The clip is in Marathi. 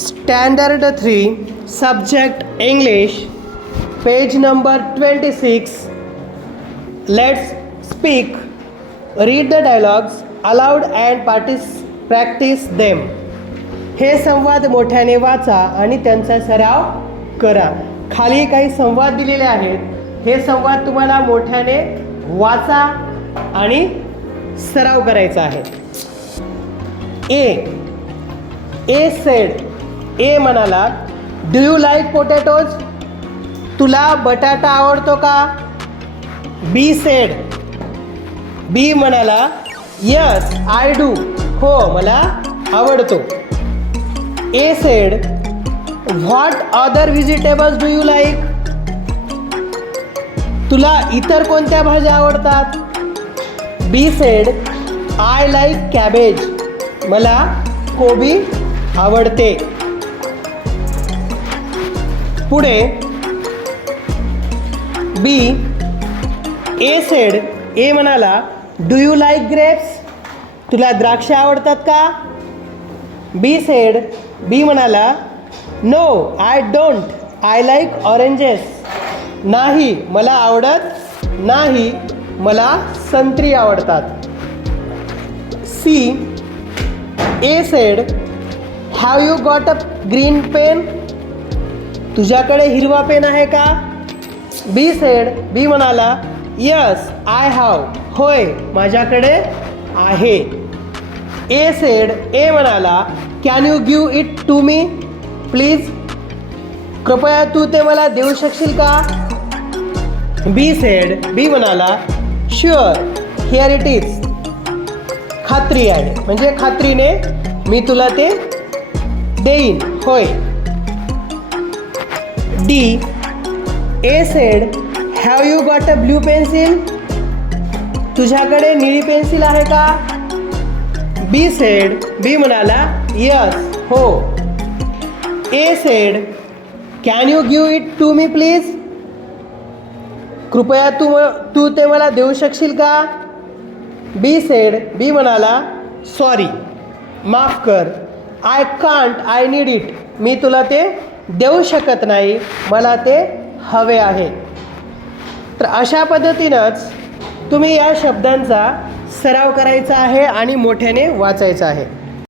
Standard 3, Subject English, page number 26. Let's speak. Read the dialogues aloud and practice them. हे संवाद मोठ्याने वाचा आणि त्यांचा सराव करा. खाली काही संवाद दिलेले आहेत. हे संवाद तुम्हाला मोठ्याने वाचा आणि सराव करायचा आहे. ए सेड, ए म्हणाला, डू यू लाईक पोटॅटोज? तुला बटाटा आवडतो का? बी सेड, बी म्हणाला, यस आय डू, हो मला आवडतो. A said, what other vegetables do you like? तुला इतर कोणत्या भाज्या आवडतात? B said, I like cabbage, मला कोबी आवडते. पुढे बी, ए सेड, ए म्हणाला, डू यू लाईक ग्रेप्स? तुला द्राक्षे आवडतात का? बी सेड, बी म्हणाला, no I don't, I like oranges. नाही मला आवडत नाही, मला संत्री आवडतात. C, A said, have you got a green pen? तुझ्याकडे हिरवा पेन आहे का? बी सेड, बी म्हणाला, यस आय हॅव, होय माझ्याकडे आहे. ए सेड, ए म्हणाला, can you give it to me please? कृपया तू ते मला देऊ शकशील का? बी सेड, बी म्हणाला, शुअर हिअर इट इज. खात्री आहे म्हणजे खात्रीने मी तुला ते देईन, होय. D, A said, have you got a blue pencil? तुझ्याकडे निळी पेन्सिल आहे का? बी सेड, बी म्हणाला, यस हो. A said, can you give it to me please? कृपया तू ते मला देऊ शकशील का? बी सेड, बी म्हणाला, सॉरी माफ कर, I can't, I need it, मी तुला ते देऊ शकत नाही, मला ते हवे आहे. तर अशा पद्धतीनंच तुम्ही या शब्दांचा सराव करायचा आहे आणि मोठ्याने वाचायचा आहे.